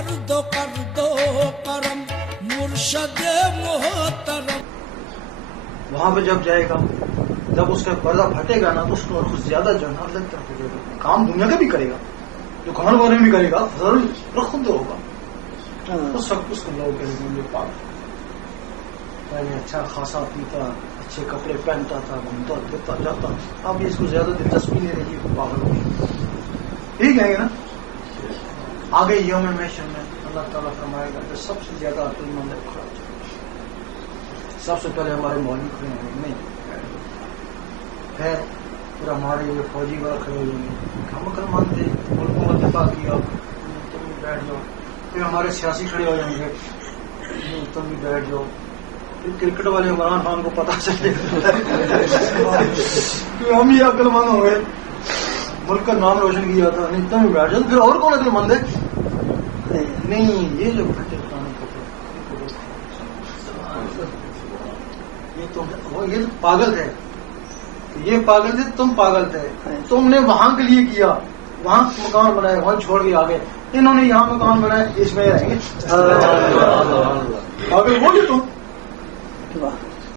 کر دو کرم مرشد محترم. وہاں پہ جب جائے گا، جب اس کا پردہ پھٹے گا نا تو اس کو اور کچھ زیادہ جو ہے نا لگتا ہے کام دنیا کا بھی کرے گا، دکان والے بھی کرے گا، ضرور خود ہوگا. اس وقت اس کو لوگ کہیں گے مجھے پاک پہلے اچھا خاصا پیتا، اچھے کپڑے پہنتا تھا، گھومتا پھرتا جاتا، اب اس کو زیادہ دلچسپی نہیں رہی، پاگل ہو گئی. ٹھیک ہے نا. آگے یوم محشر میں اللہ تعالیٰ فرمائے گا کہ سب سے زیادہ عقل مند کھڑا ہو. سب سے پہلے ہمارے مولوی کھڑے ہیں، نہیں ہے پھر ہمارے یہ فوجی والا کھڑے ہوئے ہیں، ہم عقل مند تھے، ملکوں کا دفاع کیا، تم بھی بیٹھ جاؤ. پھر ہمارے سیاسی کھڑے ہو جائیں گے، تم بھی بیٹھ جاؤ. پھر کرکٹ والے عمران خان کو پتا چلے کہ ہم ہی عقل مند ہو گئے، ملک کا نام روشن کیا تھا، نہیں تم بھی بیٹھ جاؤ. پھر اور کون عقل مند ہے؟ نہیں، یہ جو پھٹے پرانے کپڑے یہ پاگل تھے، یہ پاگل تھے، تم پاگل تھے. تم نے وہاں کے لیے کیا، وہاں مکان بنائے، وہاں چھوڑ کے آگے. انہوں نے یہاں مکان بنائے، اس میں رہیں گے. پاگل وہ بھی تم.